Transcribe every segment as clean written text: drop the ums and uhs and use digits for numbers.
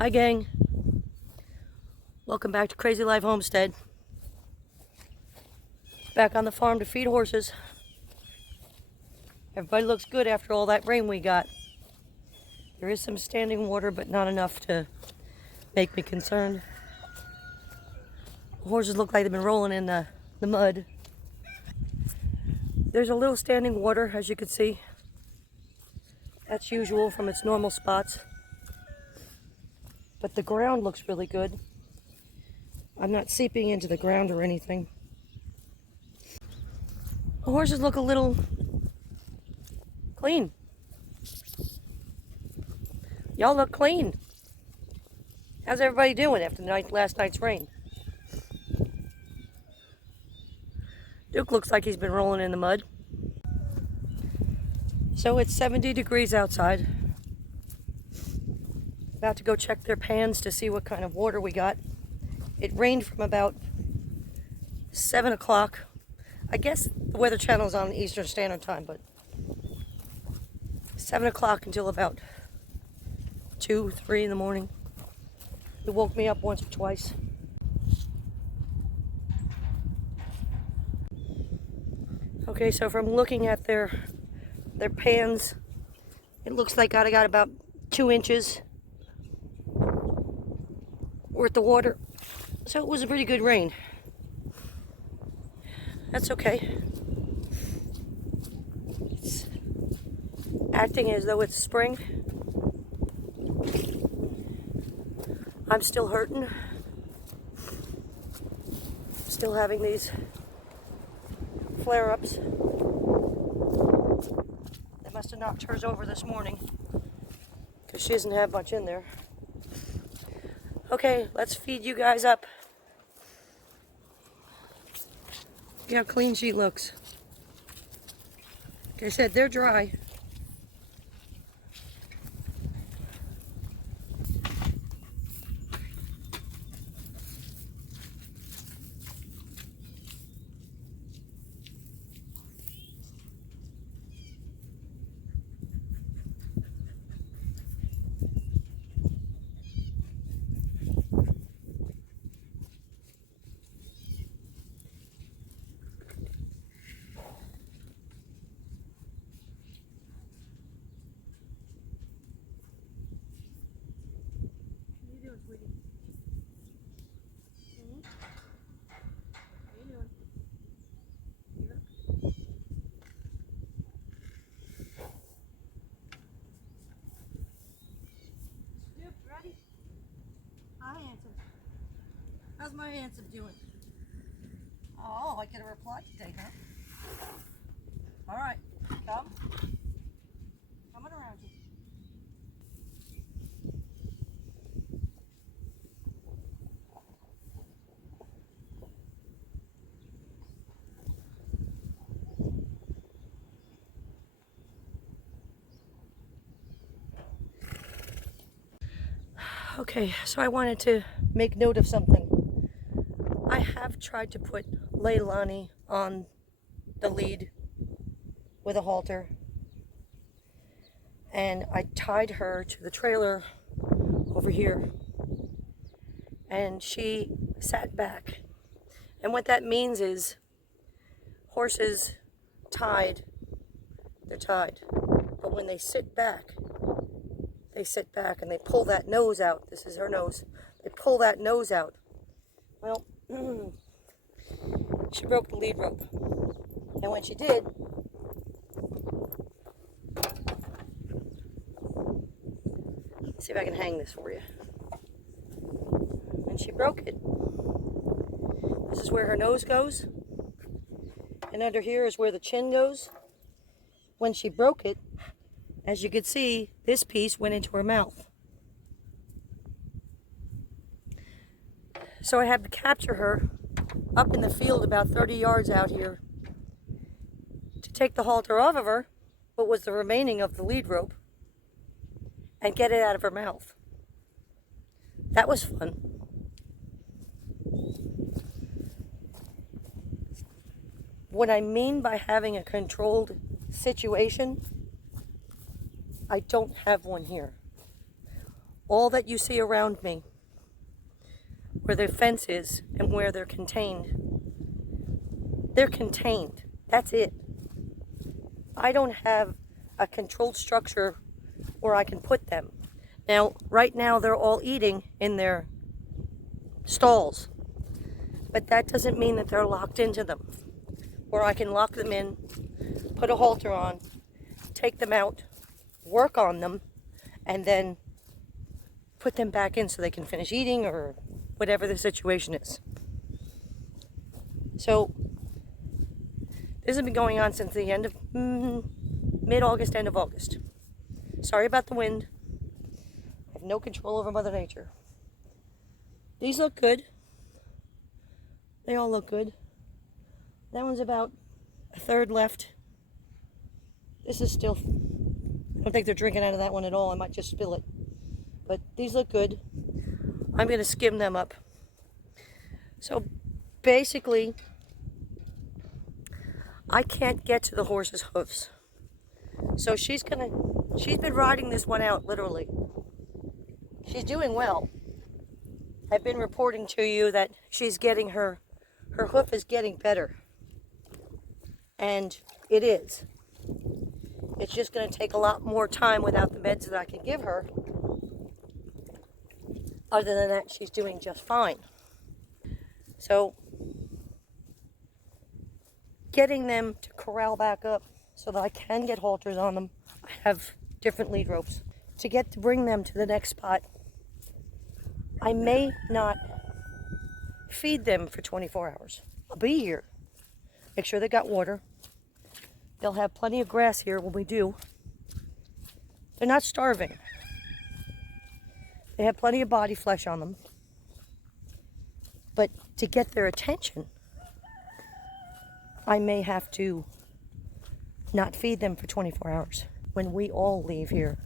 Hi gang, welcome back to Crazy Life Homestead. Back on the farm to feed horses. Everybody looks good after all that rain we got. There is some standing water, but not enough to make me concerned. The horses look like they've been rolling in the mud. There's a little standing water, as you can see. That's usual from its normal spots. But the ground looks really good. I'm not seeping into the ground or anything. The horses look a little clean. Y'all look clean. How's everybody doing after last night's rain? Duke looks like he's been rolling in the mud. So it's 70 degrees outside. About to go check their pans to see what kind of water we got. It rained from about 7 o'clock. I guess the Weather Channel is on Eastern Standard Time, but 7 o'clock until about 2, 3 in the morning. It woke me up once or twice. Okay, so from looking at their pans, it looks like I got about 2 inches worth of water. So it was a pretty good rain. That's okay. It's acting as though it's spring. I'm still hurting. Still having these flare-ups. They must have knocked hers over this morning because she doesn't have much in there. Okay, let's feed you guys up. See how clean she looks. Like I said, they're dry. Sweetie. How you doing? Duke, ready? Hi, handsome. How's my handsome doing? Oh, I get a reply today, huh? All right, come. Coming around you. Okay, so I wanted to make note of something. I have tried to put Leilani on the lead with a halter, and I tied her to the trailer over here, and she sat back. And what that means is horses tied, they're tied, but when they sit back and they pull that nose out. This is her nose. They pull that nose out. Well, she broke the lead rope. And when she did, let's see if I can hang this for you. When she broke it, this is where her nose goes. And under here is where the chin goes. When she broke it, as you can see, this piece went into her mouth. So I had to capture her up in the field about 30 yards out here to take the halter off of her, what was the remaining of the lead rope, and get it out of her mouth. That was fun. What I mean by having a controlled situation, I don't have one here. All that you see around me, where the fence is and where they're contained. They're contained. That's it. I don't have a controlled structure where I can put them. Now, right now, they're all eating in their stalls. But that doesn't mean that they're locked into them. Where I can lock them in, put a halter on, take them out, work on them, and then put them back in so they can finish eating or whatever the situation is. So this has been going on since the end of mid-August, end of August. Sorry about the wind. I have no control over Mother Nature. These look good. They all look good. That one's about a third left. This is still, I don't think they're drinking out of that one at all. I might just spill it. But these look good. I'm going to skim them up. So basically, I can't get to the horse's hoofs. So she's been riding this one out, literally. She's doing well. I've been reporting to you that she's getting her hoof is getting better. And it is. It's just going to take a lot more time without the meds that I can give her. Other than that, she's doing just fine. So, getting them to corral back up so that I can get halters on them. I have different lead ropes. To bring them to the next spot, I may not feed them for 24 hours. I'll be here. Make sure they got water. They'll have plenty of grass here when we do. They're not starving. They have plenty of body flesh on them. But to get their attention, I may have to not feed them for 24 hours. When we all leave here,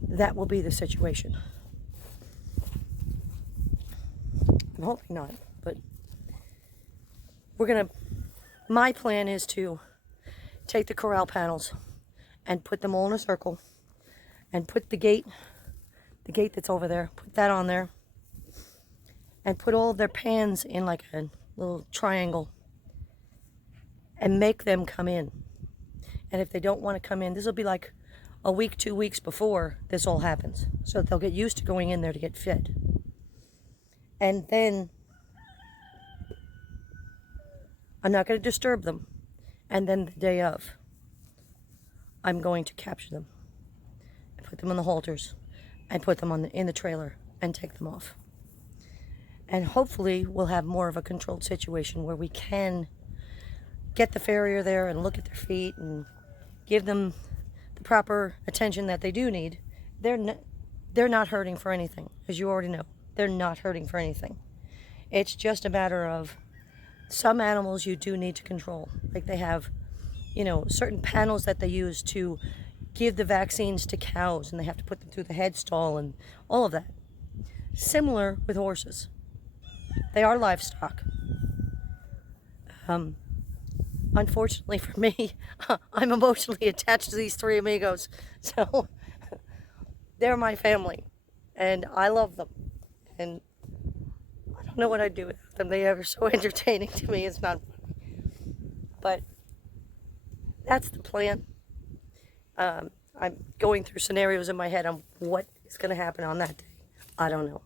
that will be the situation. I'm hoping not, but my plan is to take the corral panels and put them all in a circle and put the gate that's over there, put that on there and put all of their pans in like a little triangle and make them come in. And if they don't want to come in, this will be like a week, 2 weeks before this all happens, so that they'll get used to going in there to get fed. And then I'm not going to disturb them. And then the day of, I'm going to capture them and put them on the halters and put them in the trailer and take them off. And hopefully we'll have more of a controlled situation where we can get the farrier there and look at their feet and give them the proper attention that they do need. They're not hurting for anything, as you already know. They're not hurting for anything. It's just a matter of some animals you do need to control. Like they have, certain panels that they use to give the vaccines to cows, and they have to put them through the head stall and all of that. Similar with horses. They are livestock. Unfortunately for me, I'm emotionally attached to these three amigos. So they're my family, and I love them. And I don't know what I'd do without them. They are so entertaining to me. It's not funny. But that's the plan. I'm going through scenarios in my head on what is going to happen on that day. I don't know.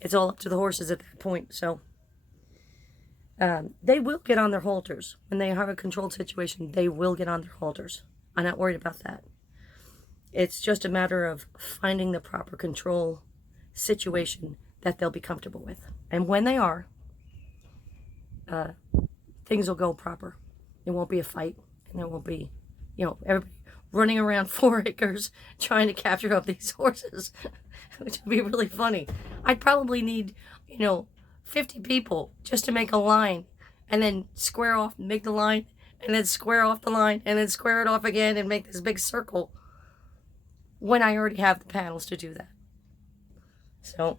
It's all up to the horses at that point. So they will get on their halters. When they have a controlled situation, they will get on their halters. I'm not worried about that. It's just a matter of finding the proper control situation that they'll be comfortable with. And when they are, things will go proper. It won't be a fight, and there won't be, everybody running around 4 acres trying to capture up these horses, which would be really funny. I'd probably need, 50 people just to make a line and then square off and make the line and then square off the line and then square it off again and make this big circle when I already have the panels to do that. So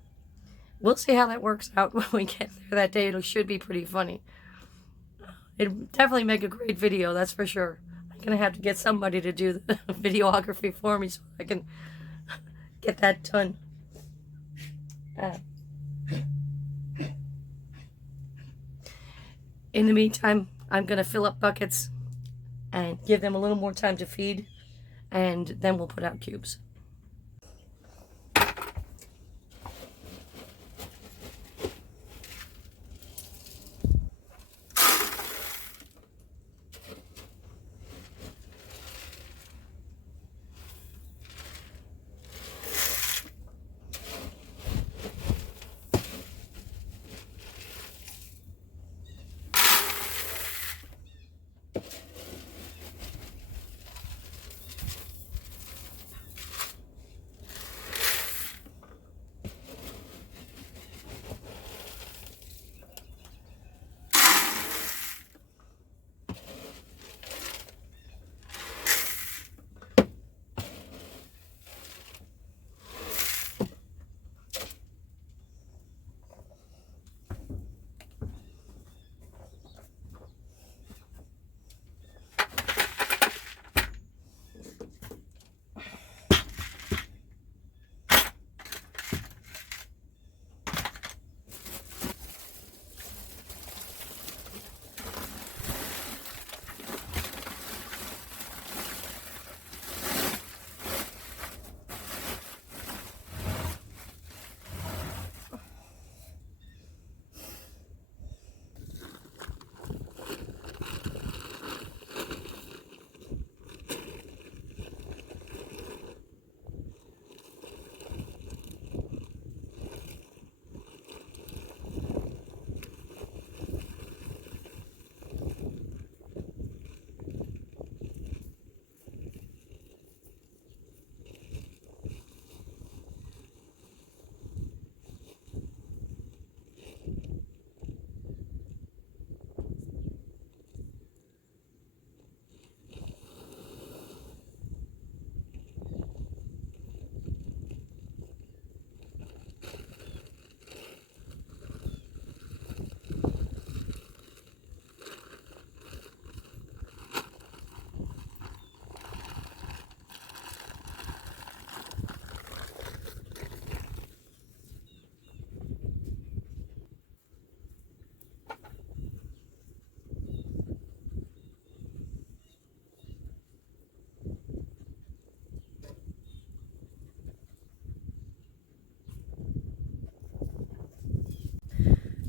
we'll see how that works out when we get there that day. It should be pretty funny. It'd definitely make a great video, that's for sure. I'm going to have to get somebody to do the videography for me so I can get that done. In the meantime, I'm going to fill up buckets and give them a little more time to feed, and then we'll put out cubes.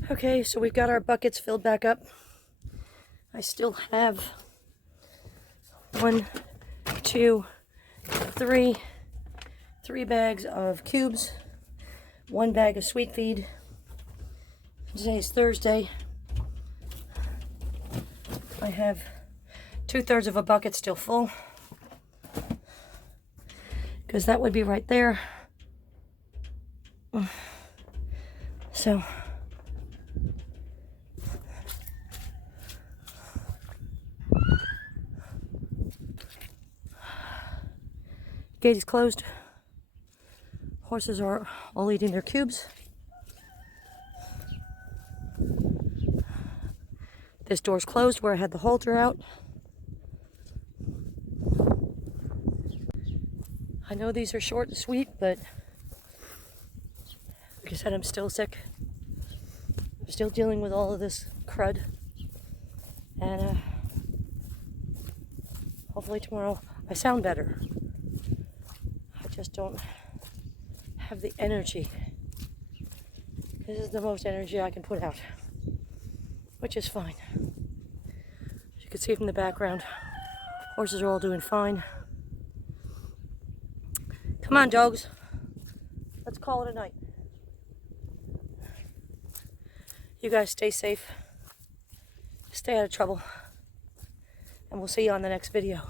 Okay, so we've got our buckets filled back up. I still have 1, 2, 3 bags of cubes, 1 bag of sweet feed. Today's Thursday. I have 2/3 of a bucket still full, because that would be right there. So gate is closed. Horses are all eating their cubes. This door's closed where I had the halter out. I know these are short and sweet, but like I said, I'm still sick. I'm still dealing with all of this crud. And hopefully tomorrow I sound better. I just don't have the energy. This is the most energy I can put out, which is fine. As you can see from the background, horses are all doing fine. Come on, dogs. Let's call it a night. You guys stay safe. Stay out of trouble. And we'll see you on the next video.